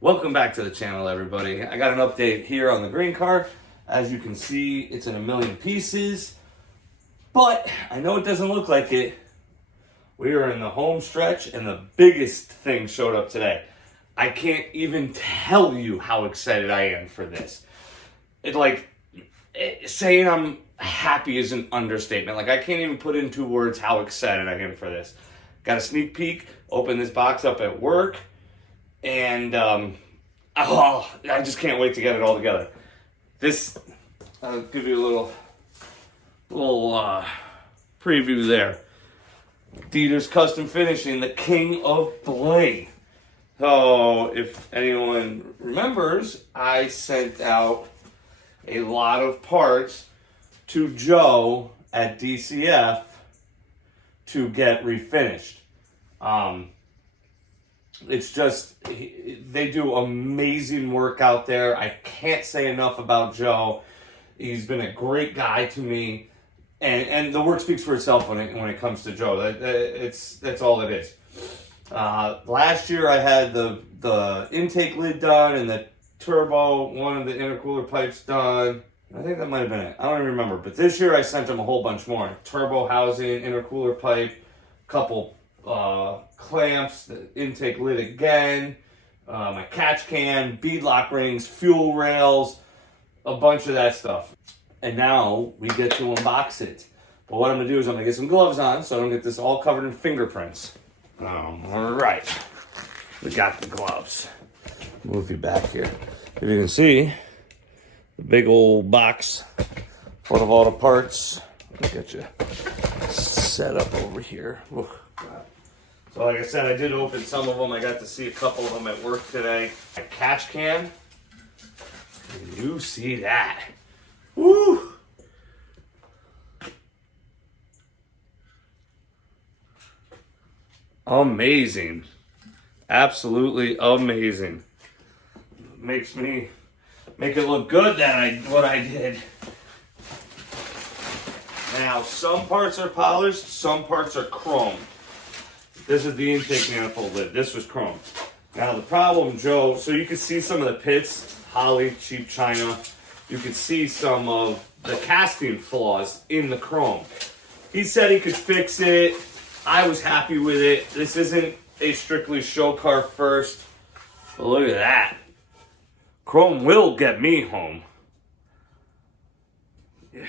Welcome back to the channel, everybody. I got an update here on the green car. As you can see, it's in a million pieces, but I know it doesn't look like it. We are in the home stretch and the biggest thing showed up today. I can't even tell you how excited I am for this. Saying I'm happy is an understatement. I can't even put into words how excited I am for this. Got a sneak peek, opened this box up at work, and I just can't wait to get it all together. I'll give you a little preview there. Deters Custom Finishing, the king of blade. So, if anyone remembers, I sent out a lot of parts to Joe at DCF to get refinished. It's just, they do amazing work out there. I can't say enough about Joe. He's been a great guy to me. And the work speaks for itself when it comes to Joe. That's all it is. Last year I had the intake lid done and the turbo, one of the intercooler pipes done. I think that might have been it. I don't even remember. But this year I sent him a whole bunch more. Turbo housing, intercooler pipe, couple clamps, the intake lid again, my catch can, beadlock rings, fuel rails, a bunch of that stuff. And now we get to unbox it. But what I'm going to do is I'm going to get some gloves on so I don't get this all covered in fingerprints. All right. We got the gloves. Move you back here. If you can see, the big old box full of all the parts. Let me get you set up over here. Ooh, so like I said, I did open some of them. I got to see a couple of them at work today. A catch can. You see that? Woo! Amazing. Absolutely amazing. Makes me make it look good that what I did. Now, some parts are polished, some parts are chrome. This is the intake manifold lid. This was chrome. Now the problem, Joe, so you can see some of the pits, Holly, cheap China. You can see some of the casting flaws in the chrome. He said he could fix it. I was happy with it. This isn't a strictly show car first. But look at that. Chrome will get me home. Yeah.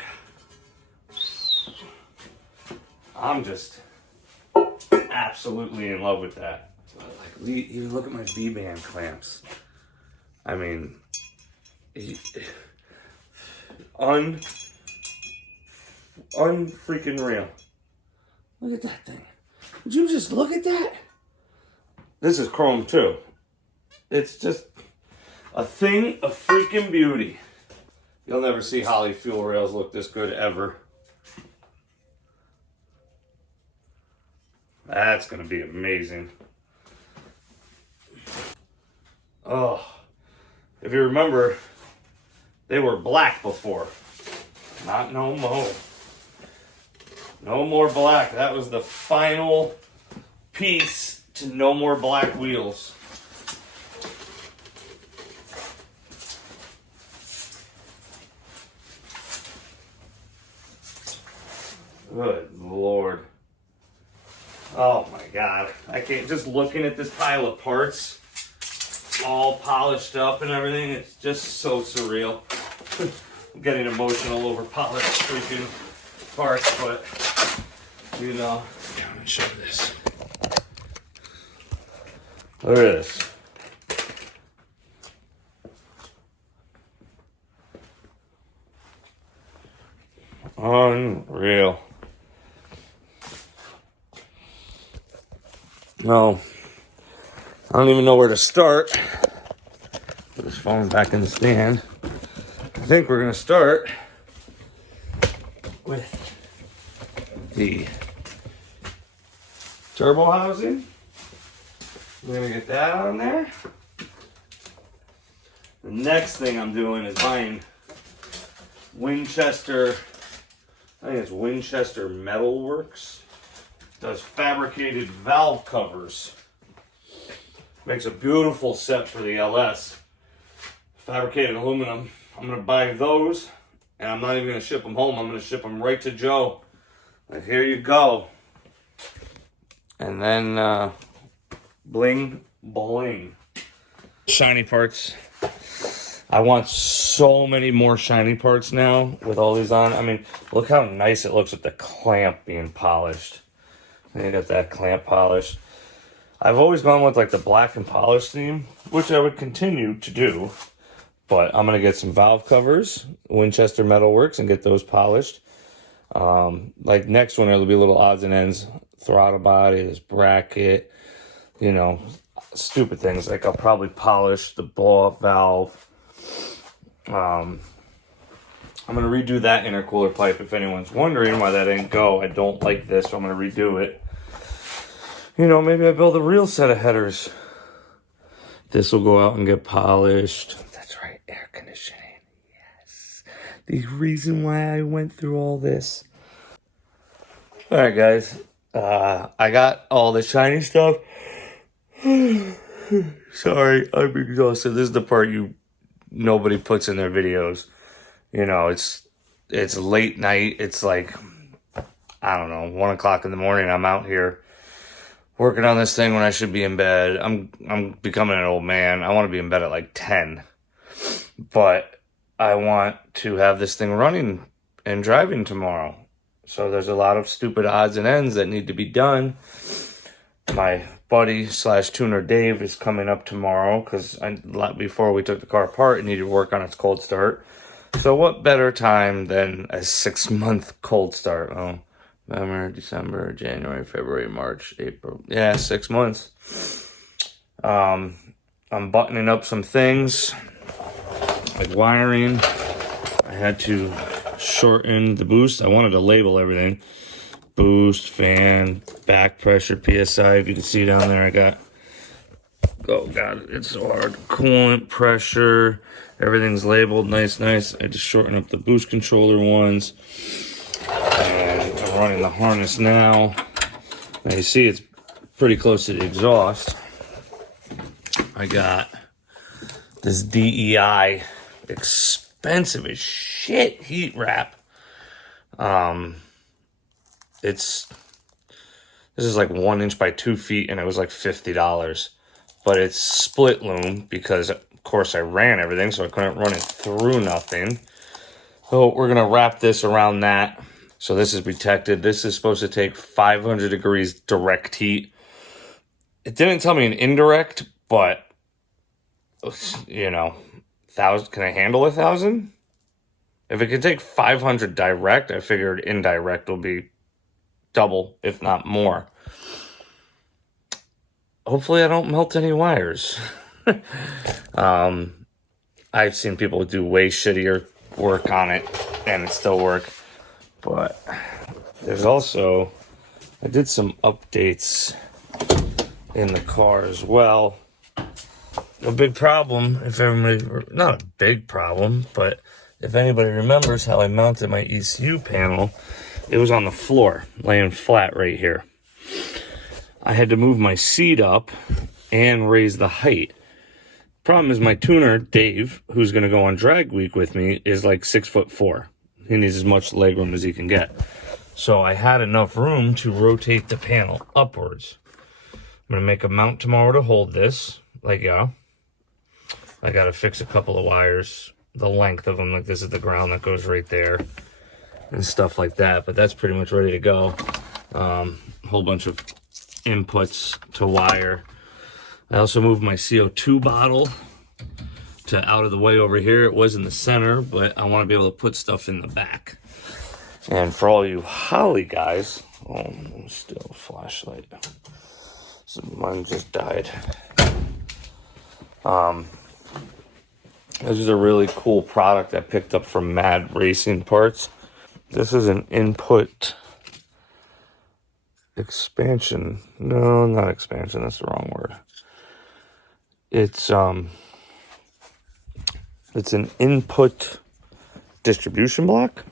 I'm just absolutely in love with that. Even look at my V-band clamps. I mean, unfreaking real. Look at that thing. Would you just look at that? This is chrome too. It's just a thing of freaking beauty. You'll never see Holly fuel rails look this good ever. That's gonna be amazing. Oh, if you remember, they were black before. Not no more. No more black. That was the final piece to no more black wheels. Good Lord. Oh my God. I can't, just looking at this pile of parts, all polished up and everything, it's just so surreal. I'm getting emotional over polished freaking parts, but you know, let me show this. Look at this. Unreal. No, I don't even know where to start. Put this phone back in the stand. I think we're going to start with the turbo housing. We're going to get that on there. The next thing I'm doing is buying Winchester I think it's Winchester Metal Works. Does fabricated valve covers. Makes a beautiful set for the LS. Fabricated aluminum. I'm going to buy those, and I'm not even going to ship them home. I'm going to ship them right to Joe. Like, here you go. And then, bling, bling. Shiny parts. I want so many more shiny parts now with all these on. I mean, look how nice it looks with the clamp being polished. And you got that clamp polished. I've always gone with like the black and polish theme, which I would continue to do. But I'm going to get some valve covers, Winchester Metal Works, and get those polished. Like next one, it'll be little odds and ends. Throttle body, this bracket, you know, stupid things. Like I'll probably polish the blow-off valve. I'm going to redo that intercooler pipe. If anyone's wondering why that didn't go, I don't like this, so I'm going to redo it. You know, maybe I build a real set of headers. This will go out and get polished. That's right, air conditioning. Yes. The reason why I went through all this. All right, guys. I got all the shiny stuff. Sorry, I'm exhausted. This is the part nobody puts in their videos. You know, it's late night. It's like, I don't know, 1 o'clock in the morning. I'm out here working on this thing when I should be in bed. I'm becoming an old man. I want to be in bed at like 10. But I want to have this thing running and driving tomorrow. So there's a lot of stupid odds and ends that need to be done. My buddy / tuner Dave is coming up tomorrow because before we took the car apart, it needed to work on its cold start. So what better time than a 6-month cold start? Oh, November, December, January, February, March, April. Yeah, 6 months. I'm buttoning up some things like wiring. I had to shorten the boost. I wanted to label everything. Boost, fan, back pressure, PSI. If you can see down there, I got, oh God, it's so hard. Coolant pressure. Everything's labeled nice. I just shortened up the boost controller ones. And I'm running the harness now. Now you see it's pretty close to the exhaust. I got this DEI expensive as shit heat wrap. This is like 1 inch by 2 feet, and it was like $50. But it's split loom because, of course, I ran everything, so I couldn't run it through nothing. So we're gonna wrap this around that. So this is protected. This is supposed to take 500 degrees direct heat. It didn't tell me an indirect, but you know, 1,000. Can I handle 1,000? If it can take 500 direct, I figured indirect will be double, if not more. Hopefully I don't melt any wires. I've seen people do way shittier work on it and it still work. But there's also, I did some updates in the car as well. A big problem, if everybody, not a big problem, but if anybody remembers how I mounted my ECU panel, it was on the floor, laying flat right here. I had to move my seat up and raise the height. Problem is my tuner, Dave, who's going to go on drag week with me, is like 6'4". He needs as much leg room as he can get. So I had enough room to rotate the panel upwards. I'm going to make a mount tomorrow to hold this. Like, yeah. I got to fix a couple of wires, the length of them. Like, this is the ground that goes right there. And stuff like that, but that's pretty much ready to go. Whole bunch of inputs to wire. I also moved my CO2 bottle to out of the way over here. It was in the center, but I want to be able to put stuff in the back. And for all you Holly guys, oh, still a flashlight. So mine just died. This is a really cool product I picked up from Mad Racing Parts. This is an input expansion. No, not expansion. That's the wrong word. It's an input distribution block.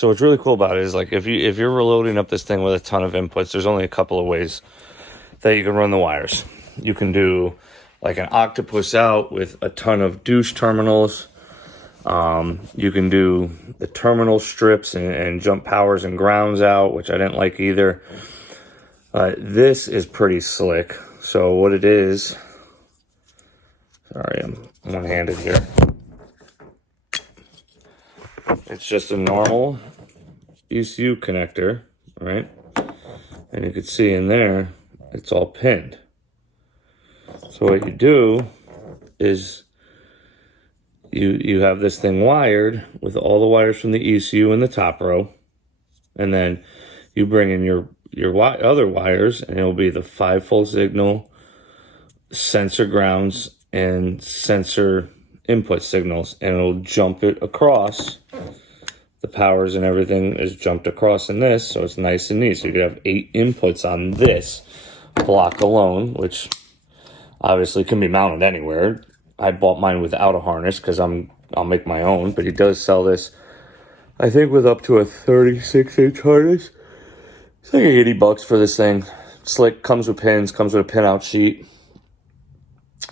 So what's really cool about it is like if you're loading up this thing with a ton of inputs, there's only a couple of ways that you can run the wires. You can do like an octopus out with a ton of douche terminals. You can do the terminal strips and jump powers and grounds out, which I didn't like either. This is pretty slick. So what it is, sorry, I'm one-handed here. It's just a normal ECU connector, right? And you can see in there, it's all pinned. So what you do is you have this thing wired with all the wires from the ECU in the top row, and then you bring in your other wires, and it'll be the 5-volt signal, sensor grounds, and sensor input signals, and it'll jump it across. The powers and everything is jumped across in this, so it's nice and neat. So you could have 8 inputs on this block alone, which obviously can be mounted anywhere. I bought mine without a harness because I'll make my own, but he does sell this, I think, with up to a 36-inch harness. It's like $80 for this thing. Slick, comes with pins, comes with a pin-out sheet.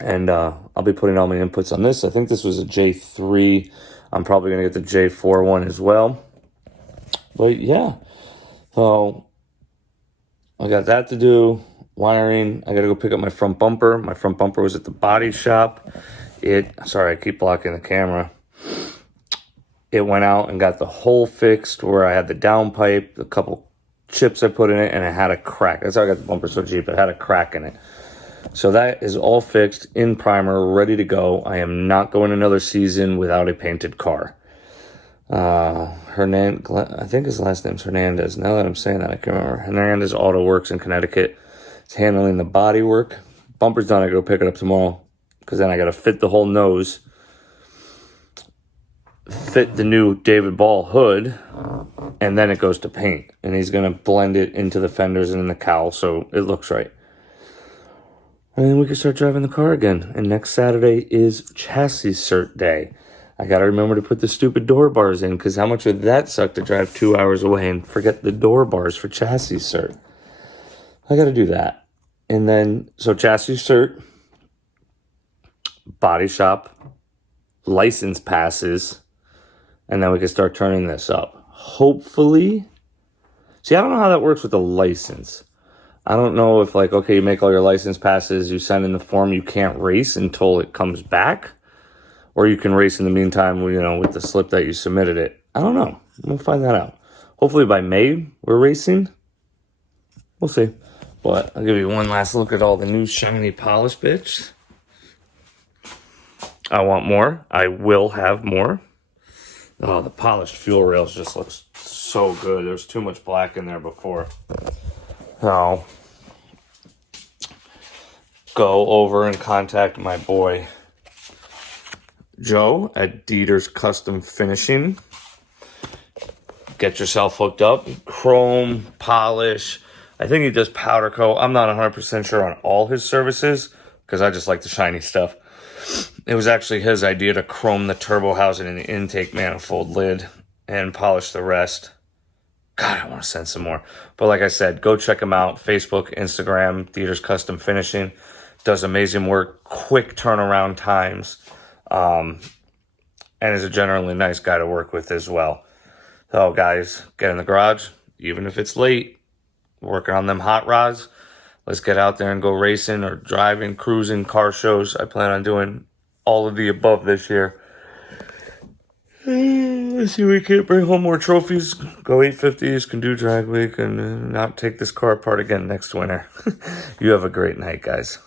And I'll be putting all my inputs on this. I think this was a J3. I'm probably going to get the J4 one as well. But yeah, so I got that to do. Wiring. I got to go pick up my front bumper. My front bumper was at the body shop. Sorry, I keep blocking the camera. It went out and got the hole fixed where I had the downpipe, a couple chips I put in it, and it had a crack. That's how I got the bumper so cheap. It had a crack in it. So that is all fixed, in primer, ready to go. I am not going another season without a painted car. I think his last name's Hernandez. Now that I'm saying that, I can remember. Hernandez Auto Works in Connecticut. It's handling the body work. Bumper's done. I go pick it up tomorrow because then I got to fit the whole nose, fit the new David Ball hood, and then it goes to paint. And he's going to blend it into the fenders and in the cowl so it looks right. And then we can start driving the car again. And next Saturday is chassis cert day. I got to remember to put the stupid door bars in, because how much would that suck to drive 2 hours away and forget the door bars for chassis cert? I got to do that. And then, so chassis cert, body shop, license passes, and then we can start turning this up. Hopefully. See, I don't know how that works with the license. I don't know if, like, okay, you make all your license passes, you send in the form, you can't race until it comes back, or you can race in the meantime, you know, with the slip that you submitted it. I don't know. We'll find that out. Hopefully by May, we're racing. We'll see. But I'll give you one last look at all the new shiny polish bits. I want more. I will have more. Oh, the polished fuel rails just looks so good. There's too much black in there before. So go over and contact my boy Joe at Deters Custom Finishing. Get yourself hooked up. Chrome, polish. I think he does powder coat. I'm not 100% sure on all his services because I just like the shiny stuff. It was actually his idea to chrome the turbo housing and the intake manifold lid and polish the rest. God, I want to send some more. But like I said, go check him out. Facebook, Instagram, Deters Custom Finishing. Does amazing work, quick turnaround times, and is a generally nice guy to work with as well. So guys, get in the garage, even if it's late, working on them hot rods. Let's get out there and go racing or driving, cruising, car shows. I plan on doing all of the above this year. Let's see if we can't bring home more trophies. Go 850s, can do drag week, and not take this car apart again next winter. You have a great night, guys.